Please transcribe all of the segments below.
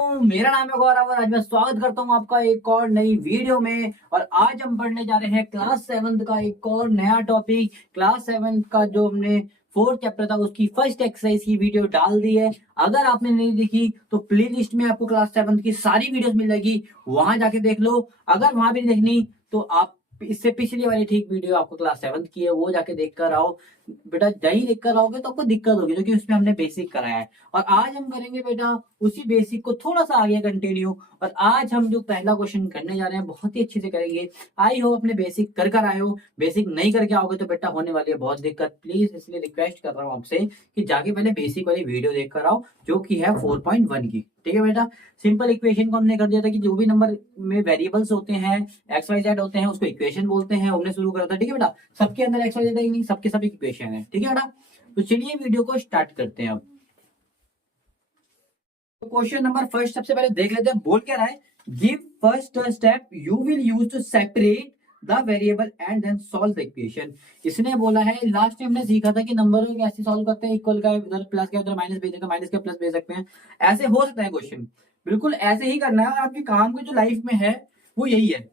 तो मेरा नाम है गौरव और आज मैं स्वागत करता हूं आपका एक और नई वीडियो में। और आज हम पढ़ने जा रहे हैं क्लास 7 का एक और नया टॉपिक। क्लास 7 का जो हमने फोर्थ चैप्टर था उसकी फर्स्ट एक्सरसाइज की वीडियो डाल दी है। अगर आपने नहीं देखी तो प्ले लिस्ट में आपको क्लास 7 की सारी वीडियोस मिल जाएगी, वहां जाके देख लो। अगर वहां भी नहीं देखनी तो आप इससे पिछली वाली ठीक वीडियो आपको क्लास 7 की है, वो जाके देख कर आओ। बेटा नहीं देख कर आओगे तो आपको दिक्कत होगी, क्योंकि उसमें हमने बेसिक कराया है। और आज हम करेंगे बेटा उसी बेसिक को थोड़ा सा आगे कंटिन्यू। और आज हम जो पहला क्वेश्चन करने जा रहे हैं बहुत ही अच्छे से करेंगे। आई हो अपने बेसिक कर कर आए हो, बेसिक नहीं करके आओगे तो बेटा होने वाली है बहुत दिक्कत। प्लीज इसलिए रिक्वेस्ट कर रहा हूँ आपसे कि जाके पहले बेसिक वाली वीडियो देख कर आओ, जो कि है 4.1 की। ठीक है बेटा, सिंपल इक्वेशन को हमने कर दिया था कि जो भी नंबर में वेरिएबल्स होते हैं, एक्स वाई जेड होते हैं, उसको इक्वेशन बोलते हैं। हमने शुरू करा था। ठीक है बेटा, सबके अंदर एक्स वाई जेड है नहीं, सबके सब इक्वेशन है। ठीक है बेटा, तो चलिए वीडियो को स्टार्ट करते हैं। अब क्वेश्चन नंबर फर्स्ट सबसे पहले देख लेते हैं, बोल क्या रहा है। Give first step you will use to separate the variable and then solve the equation. इसने बोला है, लास्ट टाइम हमने सीखा था कि नंबर को कैसे सॉल्व करते हैं। इक्वल का उधर प्लस का उधर माइनस भेजेगा, माइनस का प्लस भेज सकते हैं। ऐसे हो सकता है क्वेश्चन, बिल्कुल ऐसे ही करना है। आपके काम की जो लाइफ में है वो यही है।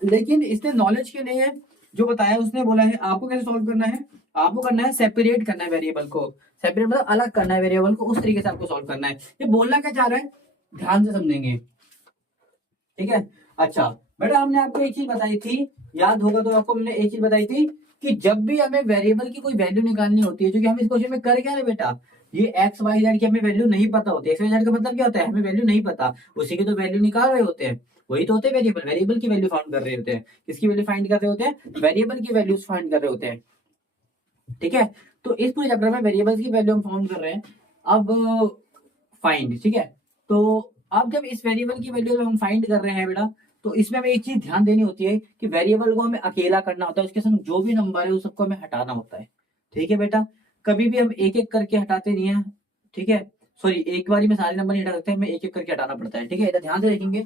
लेकिन इसने नॉलेज के लिए जो बताया, उसने बोला है आपको कैसे सॉल्व करना है। आपको करना है सेपरेट करना है वेरिएबल को। सेपरेट मतलब अलग करना है वेरिएबल को, उस तरीके से आपको सॉल्व करना है। ये बोलना क्या चाह रहा है, ध्यान से समझेंगे। ठीक है, अच्छा बेटा हमने आपको एक चीज बताई थी, याद होगा तो आपको हमने एक चीज बताई थी कि जब भी हमें वेरिएबल की कोई वैल्यू निकालनी होती है, जो कि हम इस क्वेश्चन में कर क्या रहे बेटा, ये एक्स वाई जेड की हमें वैल्यू नहीं पता होती। एक्स वाई जेड का मतलब क्या होता है, हमें वैल्यू नहीं पता, उसी की तो वैल्यू निकाल रहे होते हैं। वही तो होते हैं वेरिएबल, वेरिएबल की वैल्यू फाइंड कर रहे होते हैं। किसकी वैल्यू फाइंड कर रहे होते हैं, वेरिएबल की वैल्यूज फाइंड कर रहे होते हैं। ठीक है, तो इस पूरे चैप्टर में वेरिएबल्स की वैल्यू हम फाउंड कर रहे हैं। अब फाइंड, ठीक है, तो अब जब इस वेरिएबल की वैल्यू हम फाइंड कर रहे हैं बेटा, तो इसमें हमें एक चीज ध्यान देनी होती है कि वेरिएबल को हमें अकेला करना होता है, उसके संग जो भी नंबर है उस सबको हमें हटाना होता है। ठीक है बेटा, कभी भी हम एक एक करके हटाते नहीं है। ठीक है, सॉरी, एक बारी में सारे नंबर नहीं हटा सकते, हमें एक एक करके हटाना पड़ता है। ठीक है, इधर ध्यान से देखेंगे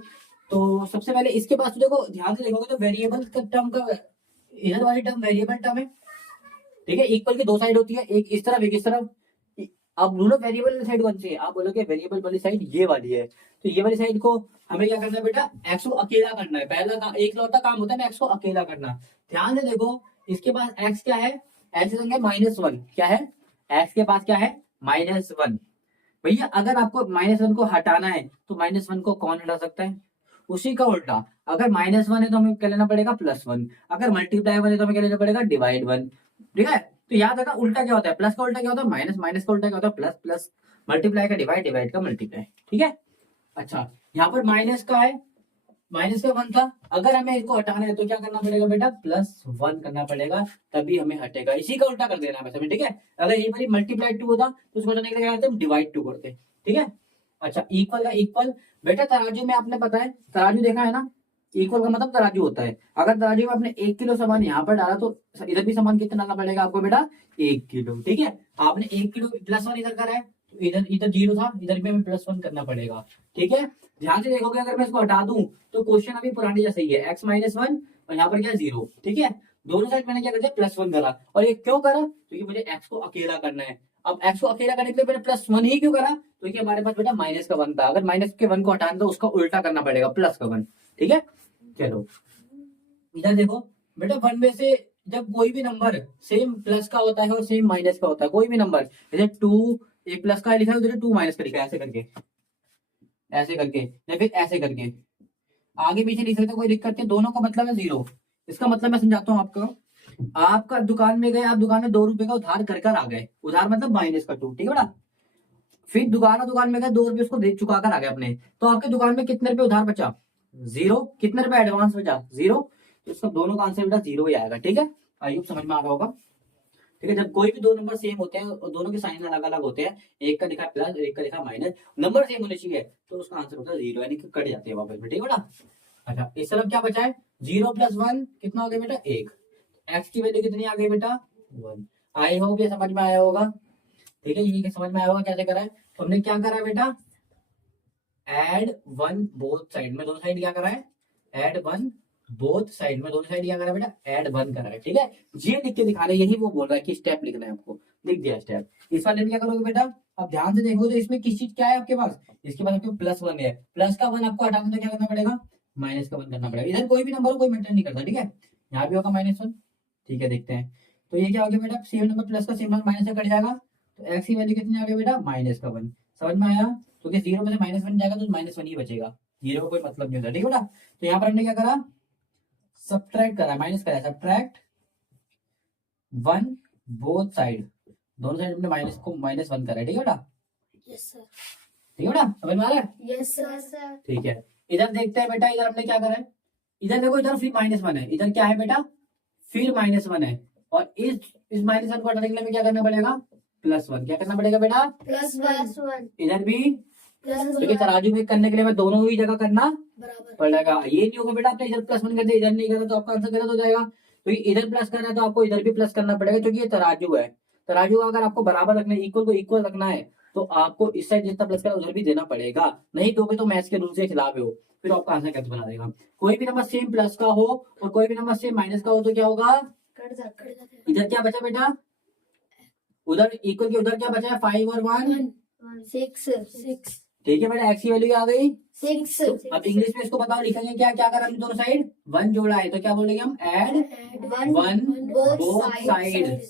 तो सबसे पहले इसके पास तो देखो, ध्यान से देखोगे तो वेरिएबल का टर्म का इधर वाली टर्म वेरिएबल टर्म है। ठीक है, इक्वल की दो साइड होती है, एक इस तरफ एक इस तरफ। अब दोनों वेरिएबल वाली साइड कौन सी है, आप बोलोगे वेरिएबल वाली साइड ये वाली है। तो ये वाली साइड को हमें क्या करना है बेटा, एक्स को अकेला करना है। पहला काम, एक लौता काम होता है एक्स को अकेला करना। ध्यान से देखो, इसके पास एक्स क्या है, एक्स संख्या -1। क्या है, एक्स के पास क्या है, -1। भैया अगर आपको -1 को हटाना है तो -1 को कौन हटा सकता है, उसी का उल्टा। अगर -1 है तो हमें क्या लेना पड़ेगा, +1। अगर मल्टीप्लाई 1 है तो हमें क्या लेना पड़ेगा, डिवाइड 1। ठीक है, तो याद रखना उल्टा क्या होता है, प्लस का उल्टा क्या होता है माइनस, माइनस का उल्टा क्या होता है प्लस, प्लस मल्टीप्लाई का डिवाइड, डिवाइड का मल्टीप्लाई। ठीक है, अच्छा यहाँ पर माइनस का है, माइनस का 1 था। अगर हमें इसको हटाना है तो क्या करना पड़ेगा बेटा, +1 करना पड़ेगा, तभी हमें हटेगा। इसी का उल्टा कर देना है बस हमें। ठीक है, अगर यही बारी मल्टीप्लाई 2 होता तो उसको हटाने के लिए क्या करते हम, डिवाइड 2 करते। ठीक है, अच्छा इक्वल का इक्वल, बेटा तराजू में आपने पता है, तराजू देखा है ना, इक्वल का मतलब तराजू होता है। अगर तराजू में आपने 1 किलो सामान यहाँ पर डाला तो इधर भी सामान कितना डालना पड़ेगा आपको बेटा, 1 किलो। ठीक है, आपने 1 किलो +1 इधर करा है, तो इधर इधर 0 था, इधर भी हमें +1 करना पड़ेगा। ठीक है, ध्यान से देखोगे अगर मैं इसको हटा दूं तो क्वेश्चन अभी पुरानी जैसे ही है, x-1 और यहाँ पर क्या 0। ठीक है, दोनों साइड मैंने क्या कर दिया, +1 करा। और ये क्यों करा, क्योंकि मुझे x को अकेला करना है। अब x को अकेला करने के लिए मैंने +1 ही क्यों करा, क्योंकि हमारे पास बेटा माइनस का 1 था। अगर माइनस के 1 को हटाना तो उसका उल्टा करना पड़ेगा, प्लस का 1। ठीक है, चलो इधर देखो बेटा, 1 में से जब कोई भी नंबर सेम प्लस का होता है और सेम माइनस का होता है, कोई भी नंबर, जैसे 2 एक प्लस का लिखा है उधर 2 माइनस का लिखा है, ऐसे करके, ऐसे करके या फिर ऐसे करके, आगे पीछे लिख सकते, कोई दिक्कत नहीं, दोनों का मतलब है 0। इसका मतलब मैं समझाता हूँ आपको। आपका दुकान में गए, आप दुकान में 2 रुपए का उधार कर कर आ गए, उधार मतलब -2। ठीक है बेटा, फिर दुकान में गए, 2 रुपए उसको दे चुका कर आ गए अपने, तो आपके दुकान में कितने रुपए उधार बचा, 0। कितने रुपए एडवांस बचा, 0। तो इसका दोनों का आंसर बेटा 0 ही आएगा। ठीक है, आई होप समझ में आ रहा होगा। ठीक है, जब कोई भी दो नंबर सेम होते हैं और दोनों के साइन अलग अलग होते हैं, एक का लिखा प्लस एक का लिखा माइनस, नंबर सेम होने चाहिए, तो उसका आंसर होता है 0, यानी कि कट जाते हैं वापस में। ठीक है बेटा, अच्छा इस तरफ क्या बचा है, 0 + 1 कितना हो गया बेटा, 1। एक्स की वैल्यू कितनी आ गई बेटा, 1। आई होप ये समझ में आया होगा। ठीक है, ये समझ में आया होगा कैसे करा है। तो हमने क्या करा है बेटा, एड 1 बोथ साइड में, दोनों साइड क्या करा है, एड 1 बोथ साइड में, दोनों साइड क्या करा है बेटा, ऐड 1 करा है। ठीक है, ये लिख के दिखा रहे, यही वो बोल रहा है कि स्टेप लिखना है आपको, लिख दिया स्टेप। इस वाले में क्या करोगे बेटा, अब ध्यान से देखो तो इसमें किस चीज क्या है आपके पास, इसके पास आपके प्लस वन है, प्लस का वन आपको हटाना तो क्या करना पड़ेगा, माइनस का वन करना पड़ेगा। इधर कोई भी नंबर हो कोई मैटर नहीं करता, ठीक है, यहाँ भी होगा माइनस वन, ठीक है देखते हैं। तो ये क्या हो गया बेटा, सेम नंबर प्लस का सेम नंबर माइनस से कट जाएगा, तो एक्स की वैल्यू कितनी आ गई बेटा, माइनस का वन। समझ में आया, तो कि जीरो में से माइनस वन जाएगा तो माइनस वन ही बचेगा, जीरो का कोई मतलब नहीं होता, ठीक है बेटा। तो यहाँ पर हमने क्या करा, सब्ट्रैक्ट करा, माइनस करा, सब्ट्रैक्ट वन बोथ साइड, दोनों साइड हमने माइनस को माइनस वन करा है, ठीक है बेटा, यस सर, ठीक है बेटा, समझ में आ रहा है, यस सर, ठीक है। इधर देखते हैं बेटा, इधर हमने क्या करा है, इधर देखो, इधर फिर माइनस वन है, इधर क्या है बेटा, फिर माइनस वन है, और इस माइनस वन को हटाने के लिए हमें क्या करना पड़ेगा, प्लस वन, क्या करना पड़ेगा बेटा, प्लस वन, इधर भी, प्लस क्योंकि तराजू में करने के लिए हमें दोनों ही जगह करना बराबर, पड़ेगा। ये नहीं होगा बेटा आपने इधर प्लस वन कर दिया इधर नहीं करा तो आपका आंसर गलत हो जाएगा, तो इधर प्लस करना है तो आपको इधर भी प्लस करना पड़ेगा, क्योंकि ये तराजू है, तराजू अगर आपको बराबर रखना है, इक्वल को इक्वल रखना है, तो आपको इस साइड जितना प्लस करा उधर भी देना पड़ेगा, नहीं दोगे तो मैथ्स के रूल से खिलाफ हो, फिर आपका आंसर कैसे बना देगा। कोई भी नंबर सेम प्लस का हो और कोई भी नंबर सेम माइनस का हो तो क्या होगा, कट जाते हैं, इधर क्या बचा बेटा, उधर इक्वल के उधर क्या बचा है, 5 और 1, 6, ठीक है बेटा, एक्स की वैल्यू आ गई। 6, अब इंग्लिश में इसको बताओ लिखेंगे क्या, क्या करा हमने दोनों साइड वन जोड़ा है, तो क्या बोलेंगे हम, एड वन बोथ साइड।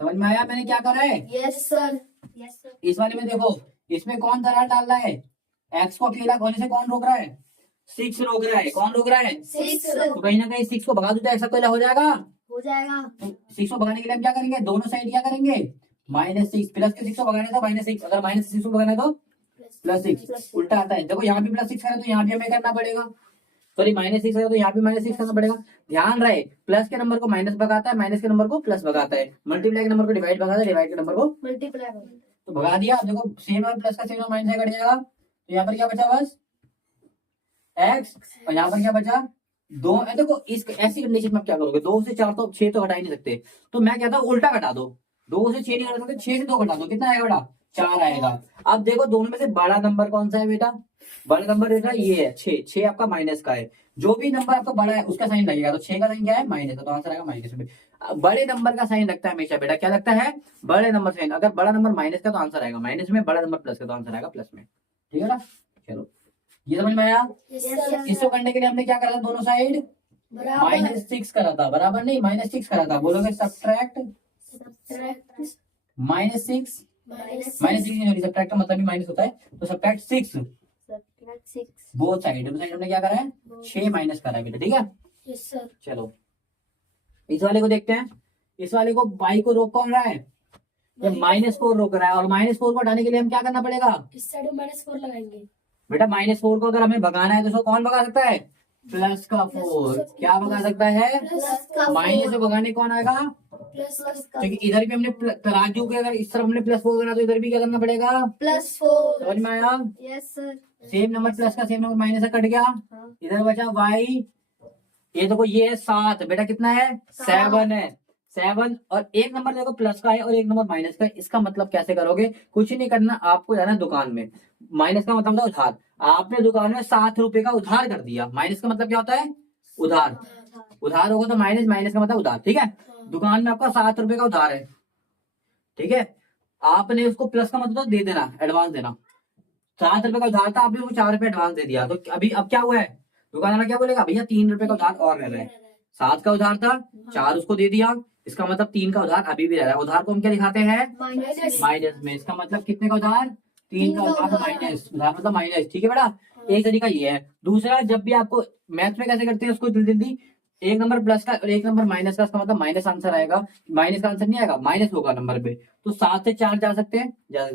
समझ में आया मैंने क्या करा है, यस सर, यस सर, इस वाले में देखो, इसमें कौन दरार डाल रहा है, एक्स को अकेला होने से कौन रोक रहा है, 6 रोक रहा है, कौन रोक रहा है, 6 तो कहीं ना कहीं 6 को भगा दो तो एक्स अकेला हो जाएगा, हो जाएगा, तो 6 को भगाने के लिए हम क्या करेंगे, दोनों साइड क्या करेंगे, -6, प्लस के 6 को भगाना तो -6, अगर -6 को भगाना तो +6, उल्टा आता है। देखो यहाँ भी +6 करें तो यहाँ भी हमें करना पड़ेगा, सॉरी -6 करें तो यहाँ भी -6 करना पड़ेगा। ध्यान रहे, प्लस के नंबर को माइनस भगाता है, माइनस के नंबर को प्लस भगाता है, मल्टीप्लाई के नंबर को डिवाइड भगाता है, डिवाइड के नंबर को मल्टीप्लाई, तो भगा दिया। देखो सेम और प्लस का सेम और माइनस से कट जाएगा, तो यहाँ पर क्या बचा, बस एक्स, और यहाँ पर क्या बचा, दो। देखो इस ऐसी कंडीशन में आप क्या करोगे, 2 से 4 तो 6 तो घटा ही नहीं सकते, तो मैं कहता हूँ उल्टा घटा दो, 2 से 6 नहीं घटा सकते, 6 से 2 घटा दो, कितना आएगा बेटा, 4 आएगा। अब देखो दोनों में से बड़ा नंबर कौन सा है बेटा, बड़ा नंबर बेटा ये है 6, 6 आपका माइनस का है, जो भी नंबर आपका बड़ा है उसका साइन लगेगा, तो 6 का साइन क्या है, माइनस, तो आंसर आएगा माइनस में। बड़े नंबर का साइन लगता है हमेशा बेटा, क्या लगता है, बड़े नंबर साइन, अगर बड़ा नंबर माइनस का तो आंसर आएगा माइनस में, बड़ा नंबर प्लस का तो आंसर आएगा प्लस में, ठीक है ना। चलो ये समझ में आया। इसको करने के लिए हमने क्या करा था, दोनों साइड बराबर, -6 करा था, बराबर नहीं -6 करा था, बोलोगे सब्ट्रैक्ट -6, सब्ट्रैक्ट का मतलब भी माइनस होता है, तो सब्ट्रैक्ट 6 बोथ साइड, दोनों साइड हमने क्या करा है, 6 माइनस करा है बेटा, ठीक है। यस सर, चलो इस वाले को देखते हैं, इस वाले को बाई को रोक कौन रहा है, ये -4 रोक रहा है, और -4 को हटाने के लिए हम क्या करना पड़ेगा, इस साइड में -4 लगाएंगे बेटा -4 को अगर हमें भगाना है तो उसको कौन भगा सकता है, प्लस का 4, क्या भगा सकता है, प्लस का माइनस से भगाने कौन आएगा, प्लस का क्योंकि इधर भी हमने तराजू के अगर इस तरफ हमने +4 करना तो इधर भी क्या करना पड़ेगा, +4, समझ में आया। Yes sir, same number plus का सेम नंबर माइनस से कट गया, हाँ, इधर बचा y, ये देखो ये है 7, बेटा कितना है, 7 है, 7, और एक नंबर देखो प्लस का है और एक नंबर माइनस का है, इसका मतलब कैसे करोगे, कुछ नहीं करना, आपको जाना दुकान में, माइनस का मतलब होता है उधार, आपने दुकान में 7 रुपए का उधार कर दिया, माइनस का मतलब क्या होता है, उधार, उधार होगा तो माइनस, माइनस का मतलब उधार, ठीक है। दुकान में आपका 7 रुपए का उधार है, ठीक है, आपने उसको प्लस का मतलब दे देना, एडवांस देना, 7 रुपए का उधार था, आपने उसको 4 रुपए एडवांस दे दिया, तो अभी अब क्या हुआ है, दुकानदार क्या बोलेगा, भैया 3 रुपए का उधार और रह रहा है, 7 का उधार था, 4 उसको दे दिया, इसका मतलब 3 का उधार अभी भी रह रहा है। उधार को हम क्या दिखाते हैं, माइनस में, इसका मतलब कितने का उधार, 3 का उधार माइनस, उधार मतलब माइनस, ठीक है बेटा। एक तरीका ये है। दूसरा, जब भी आपको मैथ में कैसे करते हैं उसको जल्दी, एक नंबर प्लस का और एक नंबर माइनस का, इसका मतलब माइनस आंसर आएगा, माइनस का आंसर नहीं आएगा, माइनस होगा नंबर पे, तो 7 से 4 जा सकते हैं,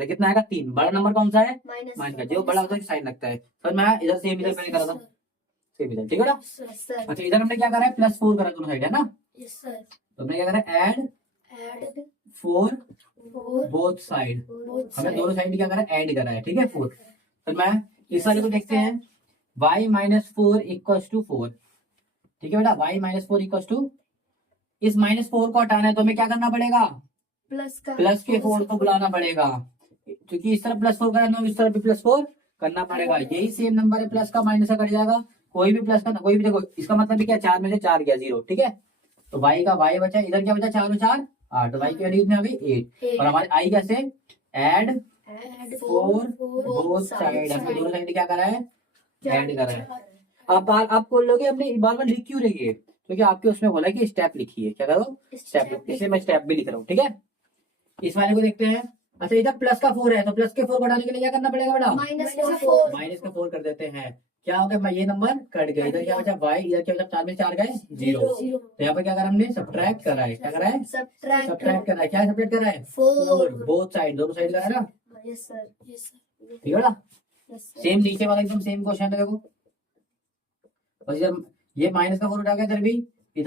कितना आएगा 3, बड़ा नंबर कौन सा है, माइनस का, जो बड़ा होता है साइन लगता है, समझ में आया। इधर सेम इधर मैंने करा था, सेम इधर, ठीक है ना। अच्छा इधर हमने क्या करा है, +4 करा दोनों साइड, है ना, तो हमने क्या करा है, ऐड 4 बोथ साइड, हमने दोनों साइड क्या करा है, ऐड करा है, ठीक है 4। तो मैं इस वाले को देखते हैं, y -4 = 4, ठीक है बेटा, y -4 = इस -4 को हटाना है तो हमें क्या करना पड़ेगा, प्लस के 4 को बुलाना पड़ेगा, क्योंकि इस तरफ +4 करा तो इस तरफ भी +4 करना पड़ेगा, यही सेम नंबर है, प्लस का माइनस का कट जाएगा, कोई भी प्लस का कोई भी, देखो इसका मतलब भी क्या, 4 में से 4 गया 0, ठीक है, तो y का y बचा, इधर क्या बचा, 4 और 4 8, तो y की वैल्यू कितनी आ गई 8, और हमारे i कैसे, add Add four four both side, हमने दोनों साइड क्या करा है, ऐड करा है। Add आप बोल लोगे अपने बार बार लिख क्यों रही है, क्योंकि आपके उसमें बोला कि स्टेप लिखिए, क्या करो स्टेप, इसलिए मैं स्टेप भी लिख रहा हूँ, ठीक है। इस वाले को देखते हैं। अच्छा इधर प्लस का 4 है, तो प्लस के 4 बढ़ाने के लिए क्या करना पड़ेगा बेटा, minus का four माइनस का 4 कर देते हैं। क्या हो गया, ये नंबर कट गया, इधर क्या बचा y, इधर क्या बचा 4 में 4 गए 0। zero तो यहाँ पर क्या करा हमने, सब्ट्रैक्ट करा है, क्या करा है, subtract सब्ट्रैक्ट करा है। क्या सब्ट्रैक्ट करा है, four बोथ साइड, दोनों साइड करा है ना, yes sir ठीक है बेटा। yes sir सेम नीचे वाला एकदम सेम क्वेश्चन है देखो। और जब ये माइनस का 4 उठा गया, इधर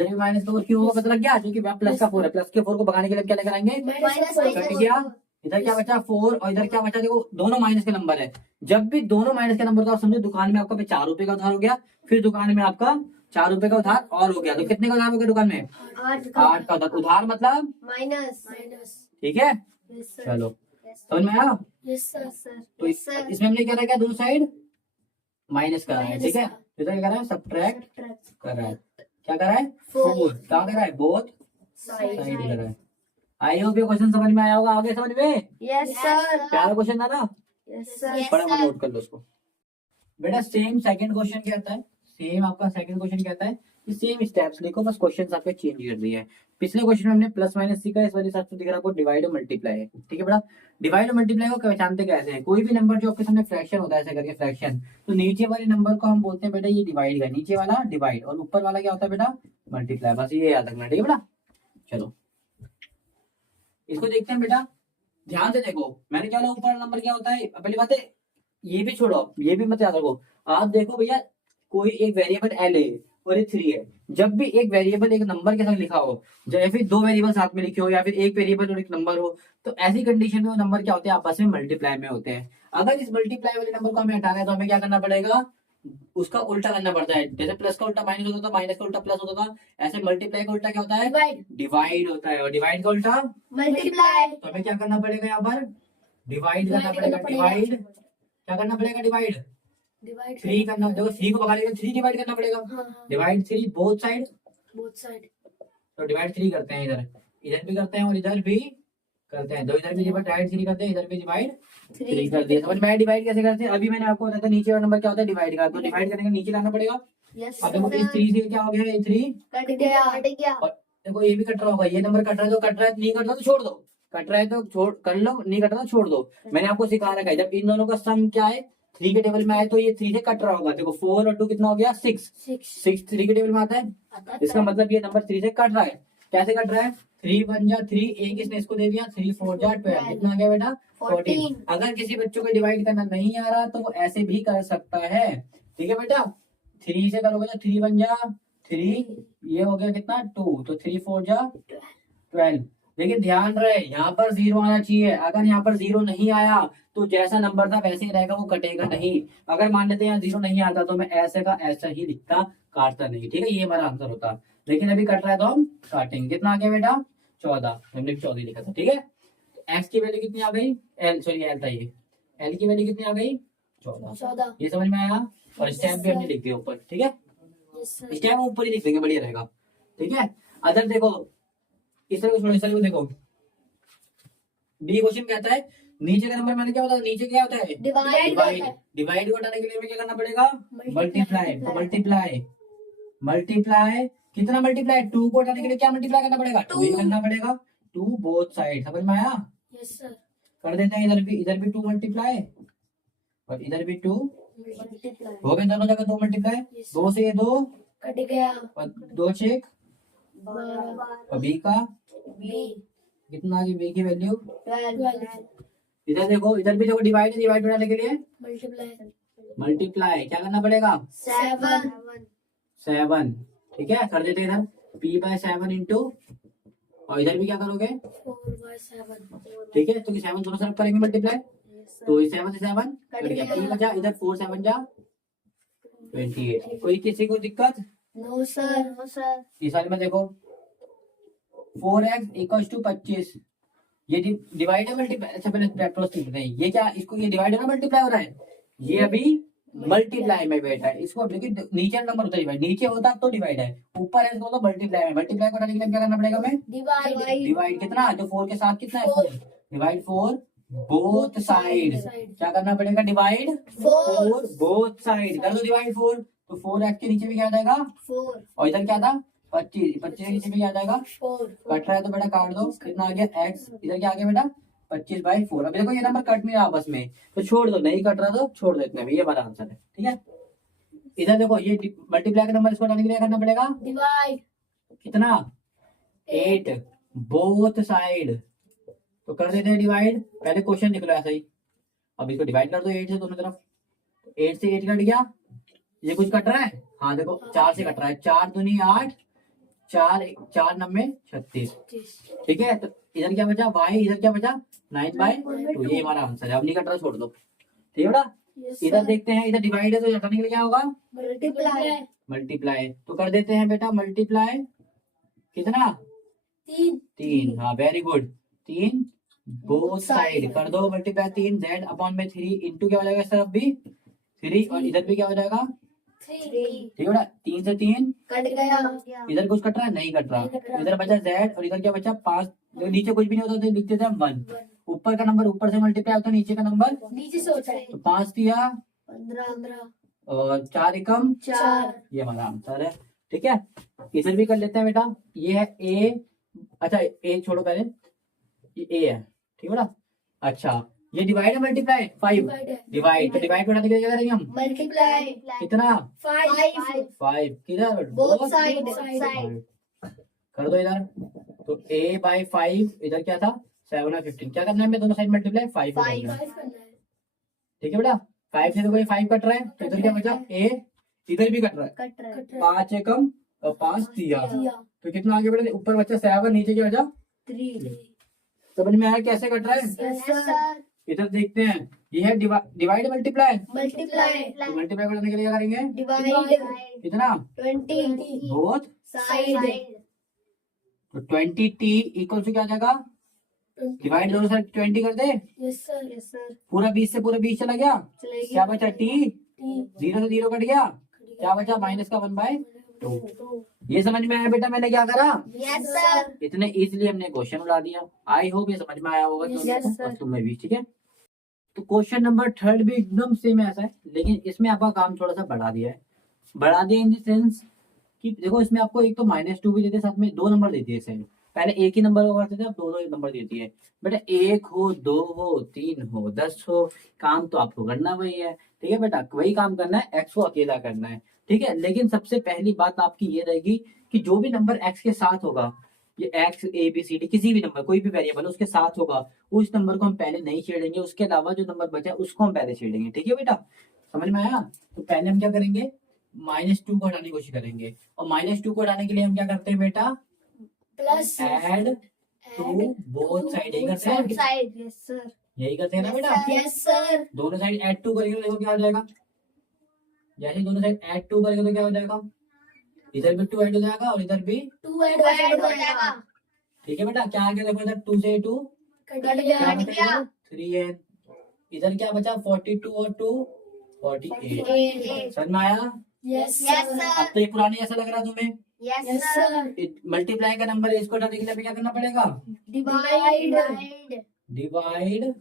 भी माइनस का 4 क्यों होगा, पता लग गया, क्योंकि प्लस का 4 है, प्लस के 4 को भगाने के लिए क्या लेकर आएंगे, minus कट गया। इधर क्या बचा 4 और इधर क्या बचा, देखो दोनों माइनस के नंबर है। जब भी दोनों माइनस के नंबर, तो आप समझो दुकान में आपका 4 रुपए का उधार हो गया, फिर दुकान में आपका 4 रुपए का उधार और हो गया, तो कितने का उधार हो गया दुकान में, 8 8 का उधार। उधार मतलब minus ठीक है, yes sir चलो समझ में आया। yes sir तो yes sir इसमें हमने क्या रखा है, दोनों साइड माइनस करा है, Minus ठीक है। का। तो इधर क्या करा है, सब्ट्रैक्ट subtract कर रहा है, क्या कर रहा है, Four। 4 क्या कर रहा है, बोथ side साइड कर रहा है। आई होप ये क्वेश्चन समझ में आया होगा, आगे समझ में, yes sir प्यारा क्वेश्चन था ना, yes sir फटाफट नोट कर लो उसको। बेटा सेम सेकंड क्वेश्चन क्या आता है, सेम आपका सेकंड क्वेश्चन क्या आता है, कि सेम स्टेप्स लिखो, बस क्वेश्चन आपके चेंज कर दिए हैं। पिछले क्वेश्चन में हमने प्लस माइनस सीखा है, इस वाले हिसाब से दिख रहा है आपको डिवाइड और मल्टीप्लाई है, ठीक है बेटा। डिवाइड और मल्टीप्लाई को पहचानते कैसे हैं, कोई भी नंबर जो आपके सामने फ्रैक्शन होता है ऐसे करके फ्रैक्शन, तो नीचे वाले नंबर को हम बोलते हैं बेटा ये डिवाइड का, नीचे वाला डिवाइड और ऊपर वाला क्या होता है बेटा, मल्टीप्लाई, बस ये याद रखना, ठीक है बेटा। चलो इसको देखते हैं बेटा, ध्यान से देखो, मैंने क्या बोला ऊपर नंबर क्या होता है, पहली बात है ये भी छोड़ो, ये भी मत याद रखो। आप देखो भैया, कोई एक वेरिएबल एल है और ये 3 है, जब भी एक वेरिएबल एक नंबर के साथ लिखा हो, या फिर दो वेरिएबल साथ में लिखे हो, या फिर एक वेरिएबल और एक नंबर हो, तो ऐसी कंडीशन में वो नंबर क्या होते हैं, आपस में मल्टीप्लाई में होते हैं। अगर इस मल्टीप्लाई वाले नंबर को हमें हटाना है, तो हमें क्या करना पड़ेगा, उसका उल्टा करना पड़ता है। जैसे प्लस का उल्टा माइनस होता था, माइनस का उल्टा प्लस होता था, ऐसे मल्टीप्लाई का उल्टा क्या होता है, divide डिवाइड होता है, और डिवाइड का उल्टा, multiply तो हमें क्या करना पड़ेगा, यहाँ पर डिवाइड करना Divide पड़ेगा, करना पड़ेगा। डिवाइड क्या करना पड़ेगा, डिवाइड divide 3 करना, देखो 3 को भगाने के लिए 3 डिवाइड करना पड़ेगा, हाँ divide 3 both side, both side तो डिवाइड 3 करते हैं, इधर इधर भी करते हैं और इधर भी करते हैं, दो इधर भी डिवाइड 3 करते हैं, इधर भी डिवाइड 3 कर दिया। समझ में डिवाइड कैसे करते हैं, अभी मैंने आपको बताया था नीचे वाला नंबर क्या होता है, डिवाइड का, तो डिवाइड करने के लिए नीचे लाना पड़ेगा। yes अब देखो इस 3 से क्या हो गया, ये 3 कट गया और देखो ये भी कट रहा होगा, ये नंबर कट रहा है तो कट रहा है, नहीं कट रहा तो छोड़ दो, कट रहा है तो छोड़ कर लो, नहीं कट रहा तो छोड़ दो। मैंने आपको सिखा रखा है, जब इन दोनों का सम क्या है 3 के टेबल में आए, तो ये 3 से कट रहा होगा। देखो 4 और 2 कितना हो गया, 6, 6 3 के टेबल में आता है, इसका मतलब ये नंबर 3 से कट रहा है। कैसे कट रहा है, 3 1 जा 3, एक इसने इसको दे दिया, 3 4 जा 12, कितना आ गया बेटा 14। अगर किसी बच्चों को डिवाइड करना नहीं आ रहा तो वो ऐसे भी कर सकता है, ठीक है बेटा। 3 से करोगे तो 3 1 जा 3, ये हो गया कितना 2, तो 3 4 जा 12। लेकिन ध्यान रहे यहाँ पर 0 आना चाहिए, अगर यहाँ पर 0 नहीं आया तो जैसा नंबर था वैसे ही रहेगा, वो कटेगा नहीं। अगर मान लेते हैं यहाँ 0 नहीं आता तो मैं ऐसे का ऐसा ही लिखता, काटता नहीं, ठीक है, ये हमारा आंसर होता। लेकिन अभी कट रहा है तो हम काटेंगे। कितना आ गया बेटा 14, हमने 14 लिखा था, ठीक है। एक्स की वैल्यू कितनी आ गई, एल सॉरी एल था ये, एल की वैल्यू कितनी आ गई 14। ये समझ में आया, और स्टेप भी हमने लिख दिया ऊपर, ठीक है, स्टेप ऊपर ही लिख देंगे, बढ़िया रहेगा, ठीक है। अदर देखो इस तरह को छोड़ो, इस तरह को देखो, बी क्वेश्चन कहता है नीचे का नंबर, मैंने क्या बताया नीचे क्या होता है डिवाइड, डिवाइड को हटाने के लिए हमें क्या करना पड़ेगा मल्टीप्लाई, तो मल्टीप्लाई मल्टीप्लाई कितना मल्टीप्लाई 2 को हटाने के लिए क्या मल्टीप्लाई करना पड़ेगा 2 ही करना पड़ेगा, 2 बोथ साइड, समझ में आया। yes sir कर देते हैं, इधर भी 2 मल्टीप्लाई और इधर भी 2, multiply हो गए दोनों जगह 2 मल्टीप्लाई, Yes, 2 से ये 2 कट गया और 2 छेक, 12 और बी का b कितना आ गई, बी की वैल्यू 12 इधर देखो, इधर भी देखो डिवाइड है, डिवाइड बनाने के लिए multiply मल्टीप्लाई क्या करना पड़ेगा 7 7, ठीक है। कर देते हैं इधर p बाय 7 इंटू, और इधर भी क्या करोगे 4/7 ठीक है, तो 7 दोनों तरफ करेंगे मल्टीप्लाई, yes sir तो 7 से 7 कट कट गया, गया। 3 बचा, इधर 4 7 जा 28। कोई किसी को दिक्कत no sir इस वाले में देखो 4x इक्वल टू 25, ये डिवाइड है मल्टीप्लाई, अच्छा पहले प्रोसीड नहीं, ये क्या इसको, ये डिवाइड है ना मल्टीप्लाई हो रहा है, ये अभी मल्टीप्लाई में बैठा है, इसको लेकिन नीचे नंबर होता है डिवाइड, नीचे होता तो डिवाइड है, ऊपर है तो मल्टीप्लाई में, मल्टीप्लाई को हटाने के लिए क्या करना पड़ेगा हमें divide डिवाइड, कितना जो 4 के साथ कितना है 4, डिवाइड 4 बोथ साइड, क्या करना पड़ेगा, डिवाइड 4 बोथ साइड, कर दो डिवाइड 4, तो 4x के नीचे भी क्या आ जाएगा, 4 और इधर क्या था 25, 25 के नीचे भी क्या आ जाएगा, 4 कट रहा है तो बेटा काट दो, कितना आ गया x, इधर क्या आ गया बेटा 25/4। अब देखो ये नंबर कट नहीं रहा आपस में, तो छोड़ दो, नहीं कट रहा तो छोड़ दो इतने में, ये हमारा आंसर है, ठीक है। इधर देखो ये मल्टीप्लाई का नंबर, इसको हटाने के लिए क्या करना पड़ेगा, डिवाइड कितना 8 बोथ साइड, तो कर देते हैं डिवाइड, पहले क्वेश्चन निकलो ऐसा ही, अब इसको डिवाइड कर दो 8 से दोनों तरफ, 8 से 8 कट गया, ये कुछ कट रहा है, हाँ देखो 4 से कट रहा है, 4 दूनी 8, 4 9 36, ठीक है। तो इधर क्या बचा y, इधर क्या बचा 9/2, ये हमारा आंसर है। अब नहीं कट रहा छोड़ दो, ठीक है बेटा। इधर देखते हैं, इधर डिवाइड है तो हटाने के लिए क्या होगा, मल्टीप्लाई मल्टीप्लाई, तो कर देते हैं बेटा मल्टीप्लाई, कितना 3, हाँ वेरी गुड, 3 बोथ साइड कर दो मल्टीप्लाई, 3 z/3 इंटू क्या हो जाएगा इस तरफ भी 3, और इधर भी क्या हो जाएगा 3 ठीक है बेटा, 3 से 3, कट गया इधर कुछ कट रहा है, नहीं कट रहा, नहीं कट रहा। इधर बचा z और इधर क्या बचा 5, नीचे कुछ भी नहीं होता तो लिखते थे हम 1, ऊपर का नंबर ऊपर से मल्टीप्लाई होता है, नीचे का नंबर, नीचे से होता है तो 5 दिया 15 और 4 एकम 4 ये हमारा आंसर है, ठीक है। इधर भी कर लेते हैं बेटा, ये है a, अच्छा a छोड़ो पहले, ये a है, ठीक है बेटा। अच्छा ये डिवाइड है मल्टीप्लाई 5, डिवाइड, तो डिवाइड को हटाने के लिए क्या करेंगे हम, मल्टीप्लाई कितना 5 5, किधर बोथ साइड कर दो इधर, तो a/5, इधर क्या था 7 और 15, क्या करना है हमें, दोनों साइड मल्टीप्लाई 5 करना है, ठीक है बेटा। 5 से तो कोई 5 कट रहा है, तो इधर क्या बचा a, इधर भी कट रहा है, कट रहा है 5 एकम और 5 दिया, दिया तो कितना आगे बेटा, ऊपर बचा 7, नीचे क्या बचा 3 समझ में आया कैसे कट रहा है। यस सर इधर देखते हैं, ये है डिवाइड मल्टीप्लाई, मल्टीप्लाई तो मल्टीप्लाई करने के लिए क्या करेंगे, डिवाइड कितना 20 बोथ, साइड तो 20t इक्वल टू क्या आ जाएगा, डिवाइड दोनों साइड 20 कर दे, यस सर पूरा 20 से पूरा 20 चला गया, क्या बचा t, 0 से 0 कट गया, क्या बचा माइनस का 1/2। ये समझ में आया बेटा मैंने क्या करा, यस सर इतने इजीली हमने क्वेश्चन उड़ा दिया, आई होप ये समझ में आया होगा Yes, sir. और तुम्हें भी, ठीक है। तो क्वेश्चन नंबर 3 भी एकदम सेम ऐसा है, लेकिन इसमें आपका काम थोड़ा सा बढ़ा दिया है, बढ़ा दिया इन द सेंस कि देखो इसमें आपको एक तो -2 भी देते हैं, साथ में 2 नंबर देती है सेम, पहले एक ही नंबर हुआ करते थे, अब 2 नंबर देती है बेटा, 1 हो 2 हो 3 हो 10 हो, काम तो आपको करना वही है, ठीक है बेटा, वही काम करना है, एक्स को अकेला करना है, ठीक है। लेकिन सबसे पहली बात आपकी ये रहेगी कि जो भी नंबर एक्स के साथ होगा, ये X A B C D किसी भी नंबर कोई भी वेरिएबल उसके साथ होगा, उस नंबर को हम पहले नहीं छेड़ेंगे, उसके अलावा जो नंबर बचा है उसको हम पहले छेड़ेंगे, ठीक है बेटा, समझ में आया। तो पहले हम क्या करेंगे, -2 को हटाने की कोशिश करेंगे, और -2 को हटाने के लिए हम क्या करते हैं बेटा, plus add to both side, यही करते हैं, साइड यस सर यही करते हैं ना बेटा, यस सर दोनों साइड ऐड 2 करेंगे तो देखो क्या हो जाएगा, जैसे दोनों साइड ऐड 2 करेंगे तो क्या हो जाएगा, इधर भी 2 ऐड हो जाएगा और इधर भी, 2 ऐड हो जाएगा ठीक है बेटा, क्या आ गया देखो, इधर 2 से 2 कट क्या गया बचा, 3n, इधर क्या बचा 42 और 2 48, समझ में आया। यस अब तो ये पुराने ऐसा लग रहा है तुम्हें, यस सर मल्टीप्लाई का नंबर है, इसको हटाने के लिए हमें क्या करना पड़ेगा, डिवाइड डिवाइड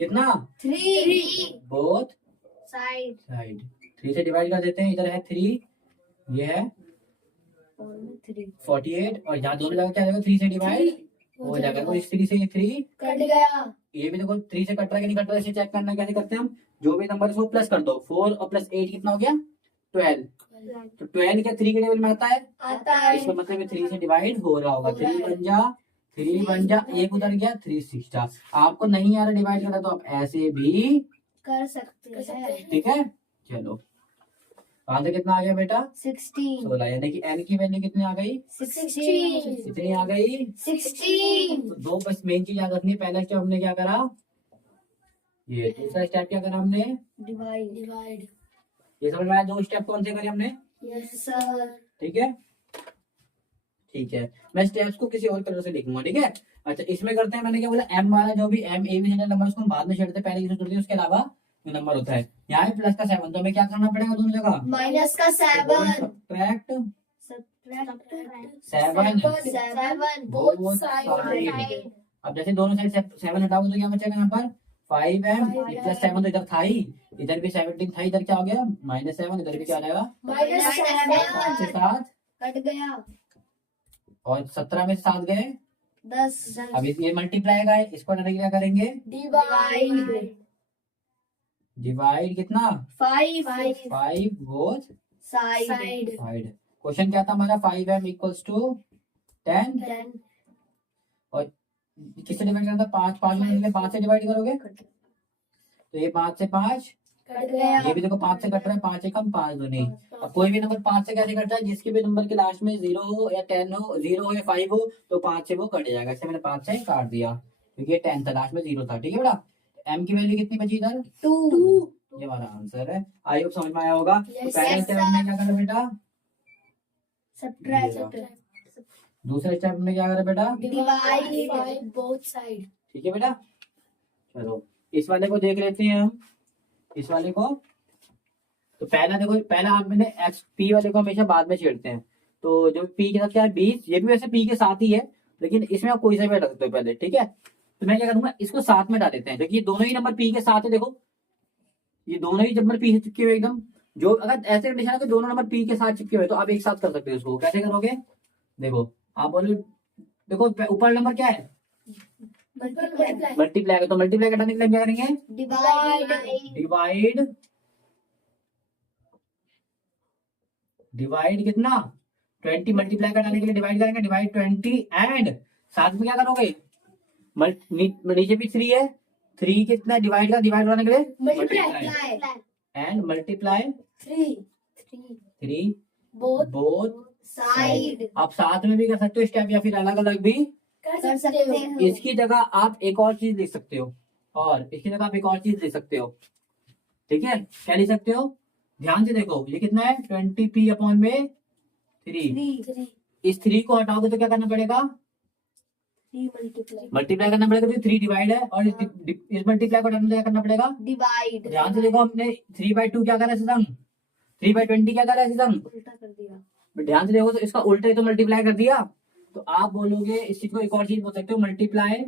कितना 3 बोथ साइड साइड, 3 से डिवाइड कर देते हैं, इधर है 3, ये है 48, और यहाँ दोनों जगह क्या आ जाएगा 3 से डिवाइड हो जाएगा, तो इस 3 से ये 3, कट गया ये भी देखो 3 से कट रहा है कि नहीं कट रहा है, इसे चेक करना कैसे करते हैं हम, जो भी नंबर है उसको प्लस कर दो, 4 और प्लस 8 कितना हो गया 12, तो 12 क्या 3 के टेबल में आता है, आता है इसका मतलब 3 से डिवाइड हो रहा होगा, 3 बन जा, एक उधर गया 3 6 जा, आपको नहीं आ रहा डिवाइड करना तो आप ऐसे भी कर सकते हैं ठीक है। चलो आंसर कितना आ गया बेटा 16 16, यानी कि n की वैल्यू कितनी आ गई, 16 कितनी आ गई, 16 तो 2 बस मेन चीज याद रखनी है, पहला स्टेप हमने क्या करा, ये दूसरा स्टेप क्या करा हमने, डिवाइड ये समझ में आया, 2 स्टेप कौन से करे हमने, यस सर ठीक है ठीक है, मैं स्टेप्स को किसी और कलर से लिखूंगा, ठीक है। अच्छा इसमें करते हैं, मैंने क्या बोला, m वाला जो भी m a b नंबर उसको हम बाद में छेड़ते हैं, पहले इसे छेड़ते हैं, उसके अलावा जो नंबर होता है, यहाँ है प्लस का 7, तो हमें क्या करना पड़ेगा दोनों जगह, माइनस का 7 सब्ट्रैक्ट 7 बोथ साइड अब जैसे दोनों साइड 7 हटाओगे तो क्या बचेगा यहाँ पर 5m 5m प्लस 7 तो इधर था ही, इधर भी 17 था, इधर क्या हो गया -7, इधर भी क्या आ जाएगा -7 5 से 7, कट गया और 17 में से 7 गए। 10 अब ये मल्टीप्लाई का है, इसको डायरेक्ट क्या करेंगे, डिवाइड डिवाइड कितना 5 5 बोथ साइड साइड। क्वेश्चन क्या था हमारा, 5m इक्वल्स टू 10, 10 और किससे डिवाइड करना था, 5 5 में 5 से डिवाइड करोगे तो ये 5 से 5, कट गया ये भी देखो 5 से कट रहा है, 5 एक कम 5 दूनी। अब कोई भी नंबर 5 से कैसे कटता है, जिसके भी नंबर के लास्ट में 0 हो या 10 हो, 0 हो या 5 हो, तो 5 से वो कट जाएगा। इससे मैंने 5 से काट दिया क्योंकि ये 10 था, लास्ट में 0 था। ठीक है बेटा, m की वैल्यू कितनी बची इधर, 2 ये हमारा आंसर है। आई होप समझ में आया होगा। तो Yes, पहले yes, स्टेप हमने क्या करा बेटा, सब्ट्रैक्ट दूसरे स्टेप में क्या करा बेटा, डिवाइड बोथ साइड ठीक है बेटा। चलो इस वाले को देख लेते हैं हम, इस वाले को। तो पहला देखो, पहला हमने एक्स पी वाले को हमेशा बाद में छेड़ते हैं। तो जो पी के साथ क्या है 20, ये भी वैसे पी के साथ ही है, लेकिन इसमें आप कोई सा भी हटा सकते हो पहले। ठीक है, तो मैं क्या करूंगा, इसको साथ में हटा देते हैं, क्योंकि ये दोनों ही नंबर पी के साथ है। देखो ये दोनों ही नंबर पी से चिपके हुए एकदम, जो अगर ऐसे कंडीशन है कि दोनों नंबर पी के साथ चिपके हुए तो आप एक साथ कर सकते हो इसको। कैसे करोगे, देखो आप बोलो, देखो ऊपर नंबर क्या है मल्टीप्लाई, तो मल्टीप्लाई करने के लिए क्या करेंगे, डिवाइड डिवाइड कितना 20, मल्टीप्लाई करने के लिए डिवाइड करेंगे, डिवाइड 20, एंड साथ में क्या करोगे, नीचे भी 3 है, 3 कितना डिवाइड का, डिवाइड करने के लिए multiply, and multiply 3 both side आप साथ में भी कर सकते हो स्टेप, या फिर अलग अलग भी। कर सकते हो इसकी जगह आप एक और चीज लिख सकते हो, और इसकी जगह आप एक और चीज लिख सकते हो। ठीक है, क्या लिख सकते हो, ध्यान से देखो, ये कितना है 20p अपॉन में 3। इस 3 को हटाओगे तो क्या करना पड़ेगा, मल्टीप्लाई करना पड़ेगा, तो 3 डिवाइड है, और इस मल्टीप्लाई को हटाने क्या करना पड़ेगा, डिवाइड ध्यान से देखो, हमने 3/2 क्या करा सिस्टम, 3/20 क्या करा सिस्टम, उल्टा कर दिया ध्यान से देखो, तो इसका उल्टा ही तो मल्टीप्लाई कर दिया। तो आप बोलोगे इस चीज को एक और चीज बोल सकते हो, मल्टीप्लाई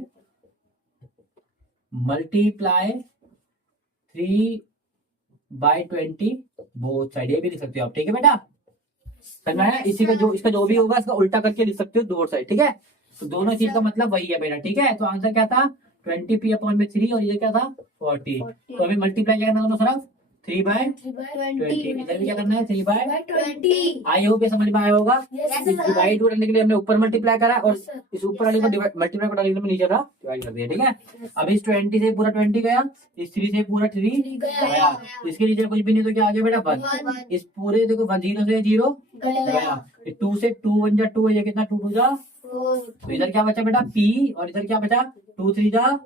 3/20 बोथ साइड, ये भी लिख सकते हो आप। ठीक है बेटा, समझ में आया? इसी का जो इसका जो भी होगा इसका उल्टा करके लिख सकते हो दो साइड। ठीक है, तो दोनों चीज का मतलब वही है बेटा। ठीक है, तो आंसर क्या था 20p अपॉन में 3, और ये क्या था 40। तो हमें मल्टीप्लाई क्या करना दोनों तरफ 3/20, इधर भी क्या करना है 3/20। आई होप ये समझ में आया होगा। डिवाइड करने के लिए हमने ऊपर मल्टीप्लाई करा, और इस ऊपर वाले को मल्टीप्लाई को डालने के लिए नीचे का डिवाइड कर दिया। ठीक है, अब इस 20 से पूरा 20 गया, इस 3 से पूरा 3 गया, इसके नीचे कुछ भी नहीं, तो क्या आ गया बेटा 1। इस पूरे देखो 0 से 0 गया, 2 से 2 1 जा 2, ये कितना 2 2 जा, तो इधर क्या बचा बेटा p, और इधर क्या बचा 2 3 जा।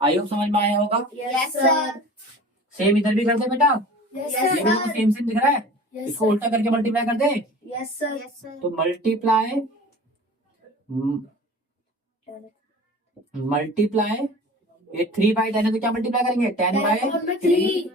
आई होप समझ में आया होगा। सेम इधर भी कर दे बेटा, ये भी तो सेम सेम दिख रहा है, इसको उल्टा करके मल्टीप्लाई कर दे। तो मल्टीप्लाई ये 3/10 है, तो क्या मल्टीप्लाई करेंगे 10/3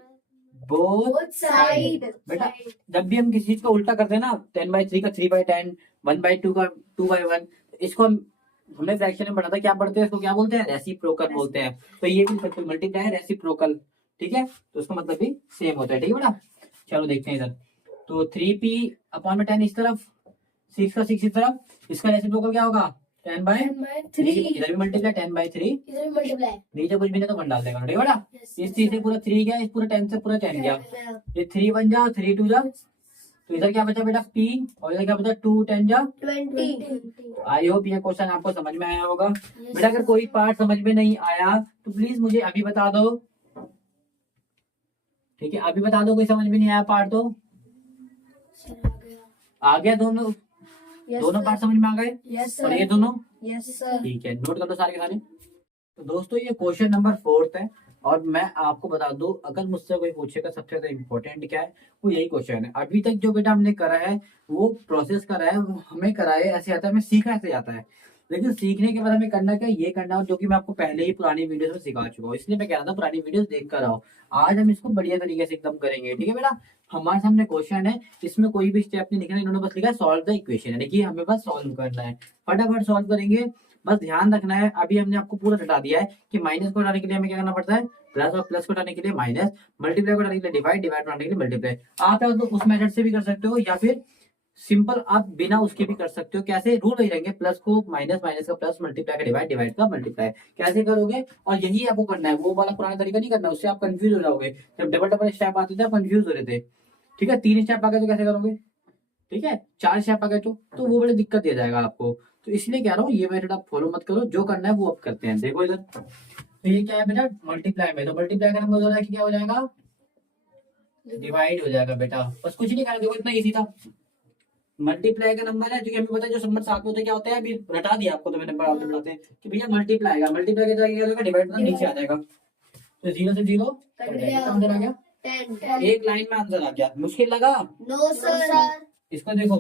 बोथ साइड। बेटा जब भी हम किसी चीज को उल्टा करते हैं ना, 10/3 का 3/10, 1/2 का 2/1, इसको हमने फ्रैक्शन में पढ़ा था, क्या पढ़ते हैं इसको, क्या बोलते हैं रेसिप्रोकल बोलते हैं। तो ये भी मल्टीप्लाई है रेसिप्रोकल। ठीक है, तो उसका मतलब भी सेम होता है। ठीक है बेटा, चलो देखते हैं इधर। तो 3p अपॉन में 10 इस तरफ, 6 का 6 इस तरफ, इसका रेसिप्रोकल क्या होगा 10/3, इधर भी मल्टीप्लाई 10/3, नीचे कुछ भी नहीं तो 1 डाल देगा। ठीक है बेटा, इस 3 से पूरा 3 गया, इस पूरा 10 से पूरा 10 गया, ये 3 1 जा 3 2 जा, तो इधर क्या बचा बेटा p, और इधर क्या बचा 2 10 जा 20। आई होप ये क्वेश्चन आपको समझ में आया होगा। बेटा अगर कोई पार्ट समझ में नहीं आया तो प्लीज मुझे अभी बता दो। ठीक है, अभी बता दो, कोई समझ में नहीं आया पार्ट तो आ गया, दोनों पार्ट समझ में आ गए, और ये दोनों ठीक है, नोट कर लो सारे के सारे। तो दोस्तों ये क्वेश्चन नंबर 4 है, और मैं आपको बता दूं, अगर मुझसे कोई पूछेगा सबसे ज्यादा इम्पोर्टेंट क्या है, वो यही क्वेश्चन है। अभी तक जो बेटा हमने करा है वो प्रोसेस करा है, वो हमें करा है ऐसे आता है, हमें सीखा ऐसे जाता है, लेकिन सीखने के बाद हमें करना क्या, ये करना जो कि मैं आपको पहले ही पुरानी वीडियो में सिखा चुका हूँ। इसलिए मैं कह रहा था पुरानी वीडियो देख कर आओ, आज हम इसको बढ़िया तरीके से एकदम करेंगे। ठीक है बेटा, हमारे सामने क्वेश्चन है, इसमें कोई भी स्टेप नहीं लिखना, इन्होंने बस लिखा है सॉल्व द इक्वेशन, यानी कि हमें बस सॉल्व करना है, फटाफट सॉल्व करेंगे। बस ध्यान रखना है, अभी हमने आपको पूरा हटा दिया है कि माइनस को हटाने के लिए हमें क्या करना पड़ता है, प्लस, और प्लस को हटाने के लिए माइनस, मल्टीप्लाई को हटाने के लिए डिवाइड, डिवाइड को हटाने के लिए मल्टीप्लाई। आप या तो उस मेथड से भी कर सकते हो या फिर सिंपल आप बिना उसके भी कर सकते हो। कैसे, रूल वही रहेंगे, प्लस को माइनस, माइनस का प्लस, मल्टीप्लाई का डिवाइड, डिवाइड का मल्टीप्लाई। कैसे करोगे, और यही आपको करना है, वो वाला पुराना तरीका नहीं करना, उससे आप कंफ्यूज हो जाओगे। जब डबल डबल स्टेप आते थे आप कंफ्यूज हो रहे थे, ठीक है। 3 स्टेप आ गए तो कैसे करोगे, ठीक है। 4 स्टेप आ गए तो वो बड़ी दिक्कत दे जाएगा आपको। तो इसलिए कह रहा हूँ ये मेथड आप फॉलो मत करो, जो करना है वो आप करते हैं। देखो इधर, तो ये क्या है बेटा, मल्टीप्लाई में, तो मल्टीप्लाई का नंबर हो रहा है कि क्या हो जाएगा, डिवाइड हो जाएगा बेटा। बस कुछ नहीं करना, देखो इतना इजी था। मल्टीप्लाई का नंबर है, जो कि हमें पता है, जो नंबर साथ में होते हैं क्या होता है, अभी रटा दिया आपको तो मैंने बढ़ाते बढ़ाते कि भैया मल्टीप्लाई आएगा, मल्टीप्लाई की जगह क्या होगा, डिवाइड का नीचे आ जाएगा। तो 0 से 0 कट गया। आंसर आ गया, 10 एक लाइन में आंसर आ गया। मुश्किल लगा, नो सर। इसको देखो,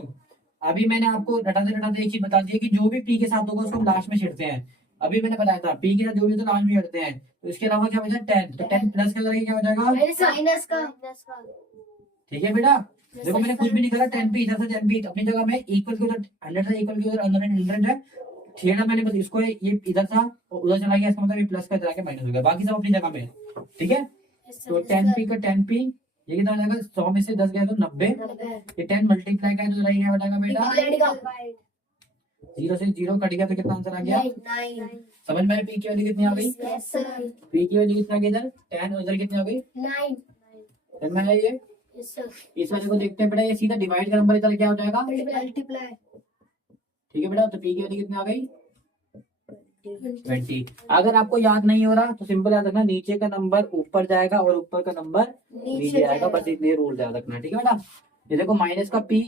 अभी मैंने आपको रटाते रटाते एक चीज बता दी है कि जो भी पी के साथ होगा उसको लास्ट में छिड़ते हैं। अभी मैंने बताया था पी के साथ जो भी तो लास्ट में छिड़ते हैं। तो इसके अलावा क्या बचा, 10, तो 10 प्लस का क्या हो जाएगा, माइनस का। ठीक है बेटा। देखो मैंने कुछ भी नहीं करा, 10 पे इधर से 10 पे अपनी जगह में, इक्वल के उधर 100 था, इक्वल के उधर 100 है, छेड़ा मैंने बस इसको, ये इधर था और उधर चला गया, इसका मतलब ये प्लस का इधर आके माइनस हो गया, बाकी सब अपनी जगह में, ठीक है। तो 10 पी का 10 पी, ये कितना हो जाएगा, 100 में से 10 गया तो 90, ये 10 मल्टीप्लाई का है तो इधर क्या बनेगा बेटा, 0 से 0 कट गया तो कितना आंसर आ गया, 9। समझ में आया। पी की वैल्यू कितनी आ गई, यस सर। पी की वैल्यू कितना आ गई, इधर 10 और इधर कितनी आ गई, 9। समझ में आया ये। Yes sir. इस वाले को देखते हैं बेटा, ये सीधा डिवाइड का नंबर इधर क्या हो जाएगा, मल्टीप्लाई। ठीक है बेटा। तो पी की वैल्यू कितनी आ गई, 20। अगर आपको याद नहीं हो रहा तो सिंपल याद रखना, नीचे का नंबर ऊपर जाएगा और ऊपर का नंबर नीचे आएगा, बस इतने रूल याद रखना, ठीक है बेटा। ये देखो माइनस का पी,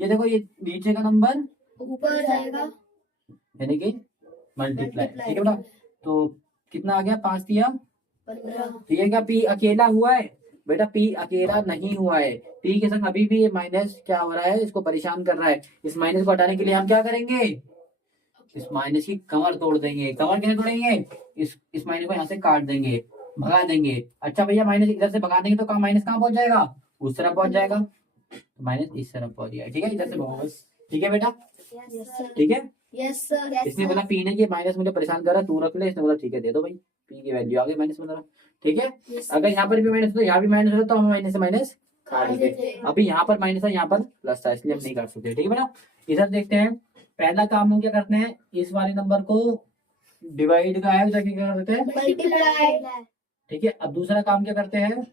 ये देखो ये नीचे का नंबर ऊपर जाएगा, यानी कि मल्टीप्लाई, ठीक है बेटा। तो कितना आ गया, 5 दिया, 15। ये क्या पी अकेला हुआ है बेटा, पी अकेला नहीं हुआ है, पी के संग अभी भी ये माइनस क्या हो रहा है, इसको परेशान कर रहा है। इस माइनस को हटाने के लिए हम क्या करेंगे, इस माइनस की कमर तोड़ देंगे। कमर कैसे तोड़ेंगे, इस माइनस को यहाँ से काट देंगे, भगा देंगे। अच्छा भैया माइनस इधर से भगा देंगे तो कहाँ, माइनस कहाँ पहुंच जाएगा, उस तरफ पहुंच जाएगा, तो माइनस इस तरफ पहुंच जाएगा, ठीक है। इधर से भगाओ बस, ठीक है बेटा, यस सर। ठीक है। Yes sir. इसने बोला पी ने कि माइनस मुझे परेशान कर रहा है, तू रख ले, इसने बोला ठीक है दे दो भाई, पी की वैल्यू आ गई -15, ठीक है। अगर यहाँ पर भी माइनस तो यहाँ भी माइनस होता तो हम माइनस से माइनस काट देते। अभी यहाँ पर माइनस है, यहाँ पर प्लस था, इसलिए हम नहीं काट सकते, ठीक है बेटा। इधर देखते हैं, पहला काम हम क्या करते हैं, इस वाले नंबर को डिवाइड का है उधर क्या करते हैं, मल्टीप्लाई। ठीक है। अब दूसरा काम क्या करते हैं,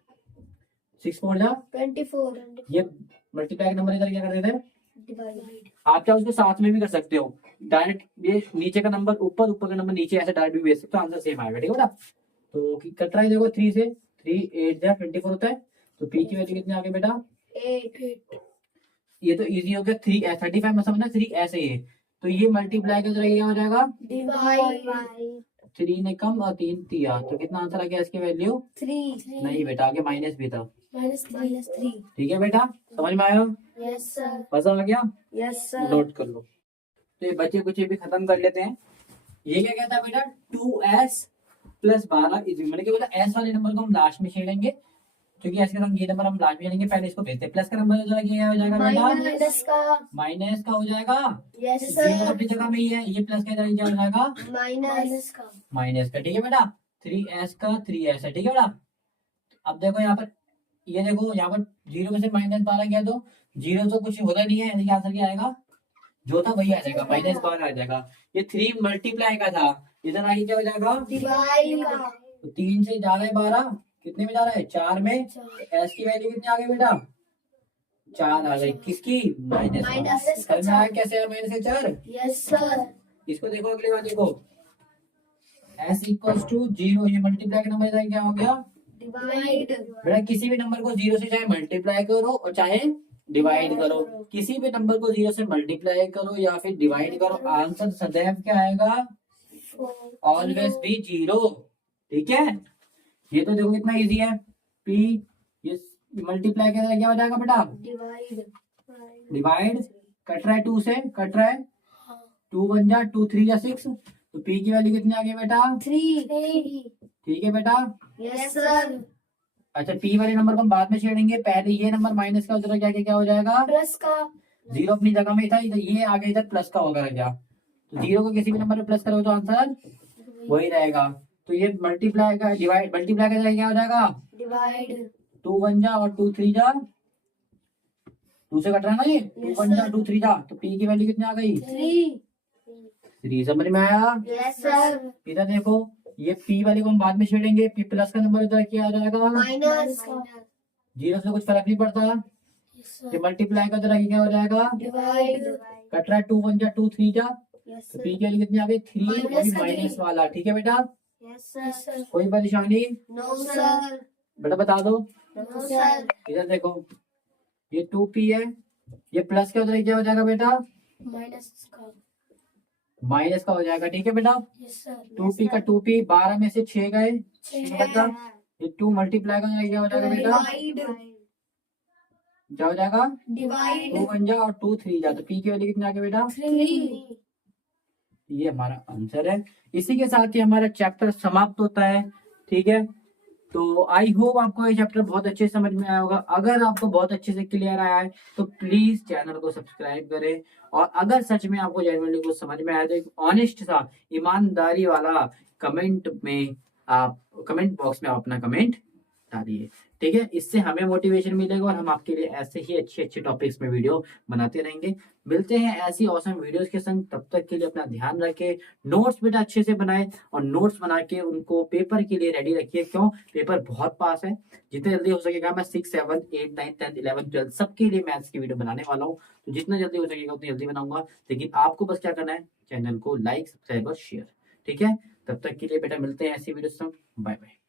6 4 जा, 24। ये मल्टीप्लाई का नंबर इधर क्या कर देते हैं, डिवाइड। आप क्या उसको साथ में भी कर सकते हो, डायरेक्ट ये नीचे का नंबर ऊपर, ऊपर का नंबर नीचे, ऐसे डायरेक्ट भी भेज सकते हो, आंसर सेम आएगा, ठीक है बेटा। तो कट रहा है देखो, 3 से 3 8 जा 24 होता है, तो पी की वैल्यू कितनी आ गई बेटा, 8। ये तो इजी हो गया, 3 35 में समझना, 3 ऐसे ही है, तो ये मल्टीप्लाई का क्या हो जाएगा, डिवाइड। 3 ने कम और 3 दिया, तो कितना आंसर आ गया इसकी वैल्यू, 3। नहीं बेटा आगे माइनस भी था, -3। ठीक है बेटा, समझ में आया, यस सर। मजा आ गया, यस सर। नोट कर लो। तो ये बचे कुछ भी खत्म कर लेते हैं। ये क्या कहता है बेटा, 2s + 12, मैंने क्या बोला, एस वाले नंबर को हम लास्ट में छेड़ेंगे, क्योंकि ऐसे हम ये नंबर हम लास्ट में छेड़ेंगे, पहले इसको भेजते हैं। प्लस का नंबर हो जाएगा बेटा, माइनस का। माइनस का हो जाएगा, यस जीरो सर। अपनी जगह में ही है, ये प्लस का इधर क्या हो जाएगा, माइनस का। माइनस का, ठीक है बेटा। 3s का 3s है, ठीक है बेटा। अब देखो यहाँ पर, ये देखो यहाँ पर 0 में से -12 गया तो 0 तो कुछ होता नहीं है, यानी कि आंसर क्या आएगा, जो था वही आ जाएगा, -12 आ जाएगा। ये 3 मल्टीप्लाई का था, इधर आगे क्या हो जाएगा, डिवाइड का। तो 3 से जा रहा है 12, कितने में जा रहा है, 4 में, एस की वैल्यू कितनी आ गई बेटा, 4 आ गई, किसकी, माइनस। समझ में आया कैसे है माइनस से 4, यस सर। इसको देखो अगली बार देखो, s = 0, ये मल्टीप्लाई का नंबर इधर क्या हो गया, डिवाइड। बेटा किसी भी नंबर को 0 से चाहे मल्टीप्लाई करो और चाहे डिवाइड करो, किसी भी नंबर को 0 से मल्टीप्लाई करो या फिर डिवाइड करो, आंसर सदैव क्या आएगा, ऑलवेज बी 0, ठीक है। ये तो देखो कितना इजी है, p ये मल्टीप्लाई के क्या हो जाएगा बेटा, डिवाइड। डिवाइड, कट रहा है 2 से, कट रहा है 2 1 जा 2 3 जा 6, तो p की वैल्यू कितनी आ गई बेटा, 3। ठीक है बेटा। Yes sir. अच्छा p वाले नंबर को हम बाद में छेड़ेंगे, पहले ये नंबर माइनस का उधर क्या क्या हो जाएगा, प्लस का। 0 अपनी जगह में था, इधर ये आगे इधर प्लस का होगा क्या, तो 0 को किसी भी नंबर पे प्लस करो तो आंसर वही रहेगा। तो ये मल्टीप्लाई का डिवाइड मल्टीप्लाई का क्या हो जाएगा, डिवाइड 2 1 जा और 2 3 जा, 2 से कट रहा है ना ये, 2 Yes, 1 जा sir. 2 3 जा, तो p की वैल्यू कितनी आ गई, 3 3। समझ में आया। यस सर इधर देखो ये p वाले को हम बाद में छेड़ेंगे, p प्लस का नंबर इधर क्या आ जाएगा, माइनस 0 से कुछ फर्क नहीं पड़ता। ये मल्टीप्लाई का इधर क्या हो जाएगा, डिवाइड कट रहा है 2 1 जा 2 3 जा, यस तो p की वैल्यू कितनी आ गई 3, Minus वो भी का माइनस three. वाला। ठीक है बेटा, यस सर कोई परेशानी, नो सर बेटा बता दो। नो सर इधर देखो ये 2p है, ये प्लस के उधर क्या हो जाएगा बेटा, माइनस का माइनस का हो जाएगा। ठीक है बेटा, यस सर 2p का 2p, 12 में से 6 गए, 6 छह। बचा, ये 2 मल्टीप्लाई का क्या हो जाएगा बेटा, क्या हो जाएगा, डिवाइड 2 1 जा और 2 3 जा, तो p की वैल्यू कितनी आ गई बेटा, 3 ये हमारा आंसर है। इसी के साथ ही हमारा चैप्टर समाप्त होता है। ठीक है, तो आई होप आपको ये चैप्टर बहुत अच्छे से समझ में आया होगा। अगर आपको बहुत अच्छे से क्लियर आया है तो प्लीज चैनल को सब्सक्राइब करें, और अगर सच में आपको जेन्युइनली कुछ समझ में आया तो एक ऑनेस्ट सा ईमानदारी वाला कमेंट में आप कमेंट बॉक्स में आप अपना कमेंट डालिए। ठीक है, इससे हमें मोटिवेशन मिलेगा और हम आपके लिए ऐसे ही अच्छे अच्छे टॉपिक्स में वीडियो बनाते रहेंगे। मिलते हैं ऐसी ऑसम वीडियोस के संग, तब तक के लिए अपना ध्यान रखें। नोट्स बेटा अच्छे से बनाए और नोट्स बना के उनको पेपर के लिए रेडी रखिए। क्यों, पेपर बहुत पास है, जितने जल्दी हो सकेगा मैं 6 7 8 9 10 11 12 सबके लिए मैथ्स की वीडियो बनाने वाला हूँ। तो जितना जल्दी हो सकेगा उतनी जल्दी बनाऊंगा, लेकिन आपको बस क्या करना है, चैनल को लाइक सब्सक्राइब और शेयर। ठीक है, तब तक के लिए बेटा मिलते हैं ऐसी वीडियो संग, बाय बाय।